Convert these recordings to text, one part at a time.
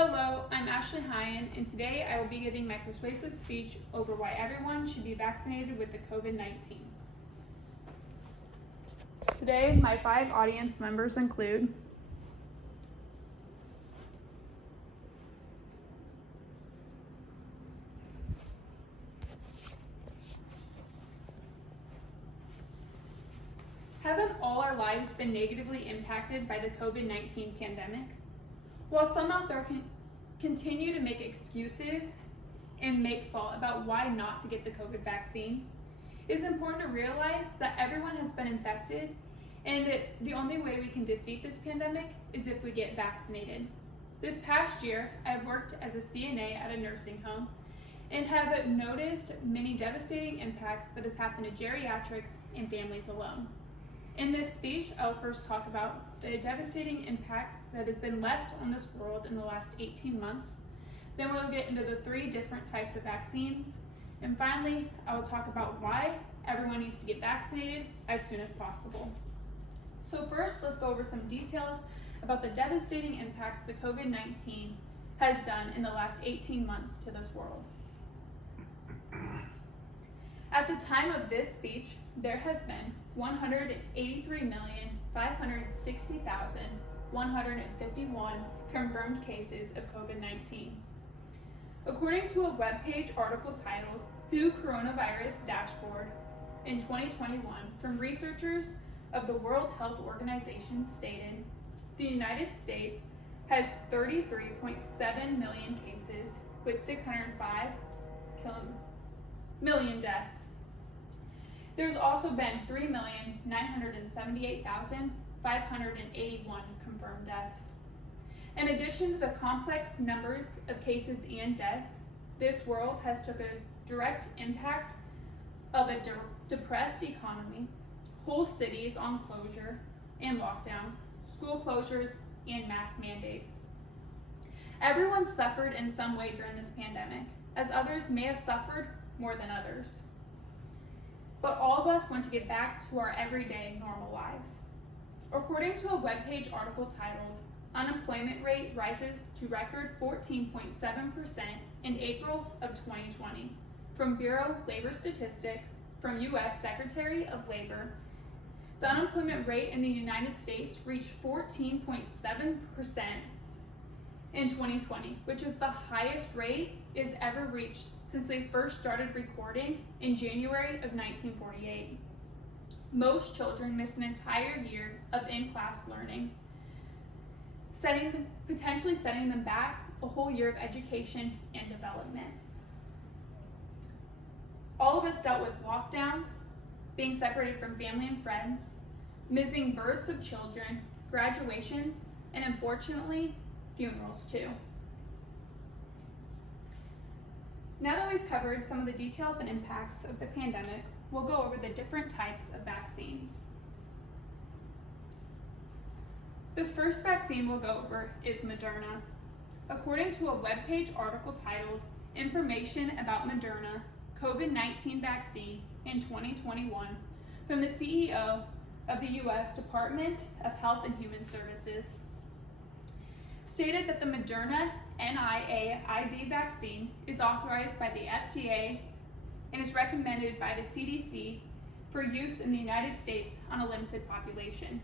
Hello, I'm Ashley Heyen, and today I will be giving my persuasive speech over why everyone should be vaccinated with the COVID-19. Today, my 5 audience members include Haven't all our lives been negatively impacted by the COVID-19 pandemic? While some out there continue to make excuses and make fault about why not to get the COVID vaccine, it's important to realize that everyone has been infected, and the only way we can defeat this pandemic is if we get vaccinated. This past year, I've worked as a CNA at a nursing home and have noticed many devastating impacts that has happened to geriatrics and families alone. In this speech, I'll first talk about the devastating impacts that has been left on this world in the last 18 months. Then we'll get into the 3 different types of vaccines. And finally, I will talk about why everyone needs to get vaccinated as soon as possible. So first, let's go over some details about the devastating impacts the COVID-19 has done in the last 18 months to this world. At the time of this speech, there has been 183,560,151 confirmed cases of COVID-19. According to a webpage article titled WHO Coronavirus Dashboard in 2021 from researchers of the World Health Organization stated, the United States has 33.7 million cases with 605 million deaths. There's also been 3,978,581 confirmed deaths. In addition to the complex numbers of cases and deaths, this world has took a direct impact of a depressed economy, whole cities on closure and lockdown, school closures, and mass mandates. Everyone suffered in some way during this pandemic, as others may have suffered more than others. But all of us want to get back to our everyday normal lives. According to a webpage article titled, Unemployment Rate Rises to Record 14.7% in April of 2020, from Bureau of Labor Statistics from U.S. Secretary of Labor, the unemployment rate in the United States reached 14.7% in 2020, which is the highest rate is ever reached since they first started recording in January of 1948. Most children miss an entire year of in-class learning, potentially setting them back a whole year of education and development. All of us dealt with lockdowns, being separated from family and friends, missing births of children, graduations, and unfortunately, funerals too. Now that we've covered some of the details and impacts of the pandemic, we'll go over the different types of vaccines. The first vaccine we'll go over is Moderna. According to a webpage article titled Information About Moderna COVID-19 Vaccine in 2021 from the CEO of the U.S. Department of Health and Human Services, stated that the Moderna NIAID vaccine is authorized by the FDA and is recommended by the CDC for use in the United States on a limited population.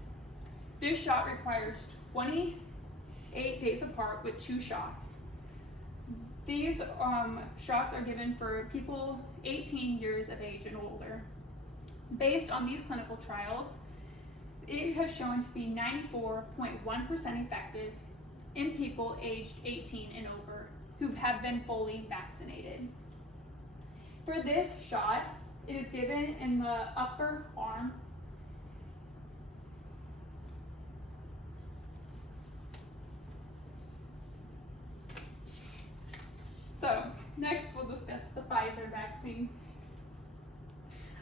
This shot requires 28 days apart with 2 shots. These shots are given for people 18 years of age and older. Based on these clinical trials, it has shown to be 94.1% effective in people aged 18 and over who have been fully vaccinated. For this shot, it is given in the upper arm So, next we'll discuss the Pfizer vaccine.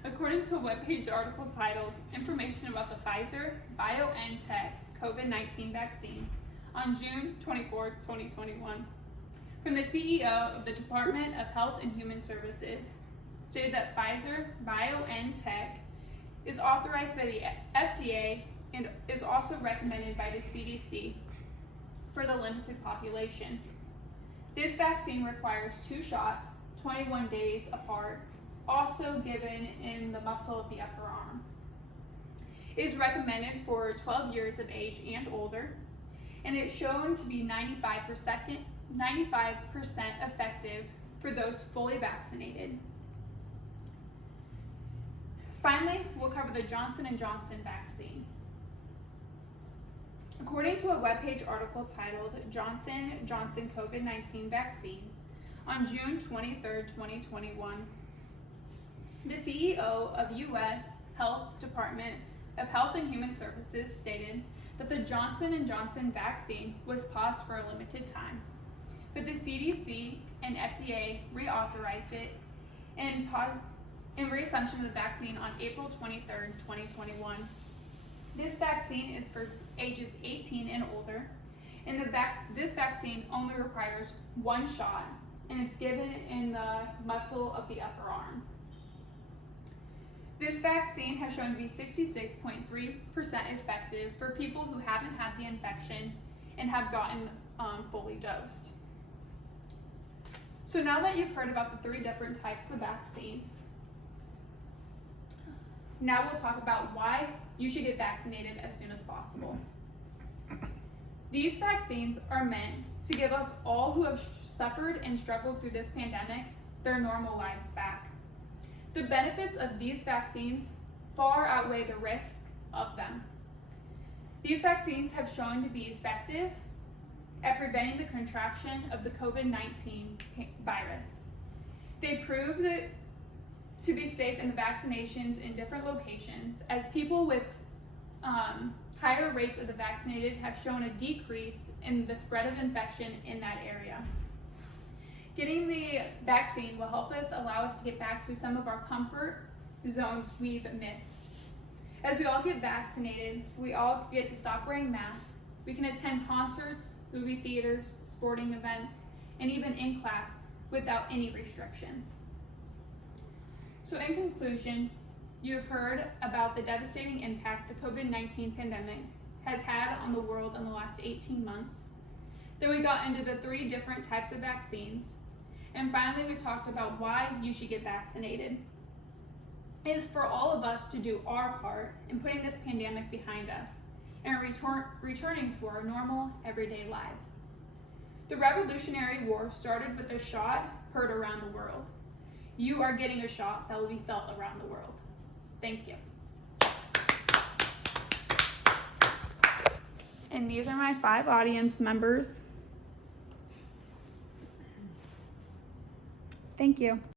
According to a webpage article titled Information about the Pfizer BioNTech COVID-19 Vaccine on June 24, 2021, from the CEO of the Department of Health and Human Services, stated that Pfizer BioNTech is authorized by the FDA and is also recommended by the CDC for the limited population. This vaccine requires 2 shots, 21 days apart, also given in the muscle of the upper arm. It is recommended for 12 years of age and older, and it's shown to be 95% effective for those fully vaccinated. Finally, we'll cover the Johnson & Johnson vaccine. According to a webpage article titled Johnson & Johnson COVID-19 Vaccine, on June 23, 2021, the CEO of U.S. Department of Health and Human Services stated that the Johnson & Johnson vaccine was paused for a limited time, but the CDC and FDA reauthorized it and reassumption of the vaccine on April 23, 2021. This vaccine is for ages 18 and older, and this vaccine only requires 1 shot, and it's given in the muscle of the upper arm. This vaccine has shown to be 66.3% effective for people who haven't had the infection and have gotten fully dosed. So now that you've heard about the 3 different types of vaccines, now we'll talk about why you should get vaccinated as soon as possible. These vaccines are meant to give us all who have suffered and struggled through this pandemic their normal lives back. The benefits of these vaccines far outweigh the risks of them. These vaccines have shown to be effective at preventing the contraction of the COVID-19 virus. They proved to be safe in the vaccinations in different locations, as people with higher rates of the vaccinated have shown a decrease in the spread of infection in that area. Getting the vaccine will help us allow us to get back to some of our comfort zones we've missed. As we all get vaccinated, we all get to stop wearing masks. We can attend concerts, movie theaters, sporting events, and even in class without any restrictions. So in conclusion, you have heard about the devastating impact the COVID-19 pandemic has had on the world in the last 18 months. Then we got into the 3 different types of vaccines. And finally, we talked about why you should get vaccinated. It is for all of us to do our part in putting this pandemic behind us and returning to our normal, everyday lives. The Revolutionary War started with a shot heard around the world. You are getting a shot that will be felt around the world. Thank you. And these are my 5 audience members. Thank you.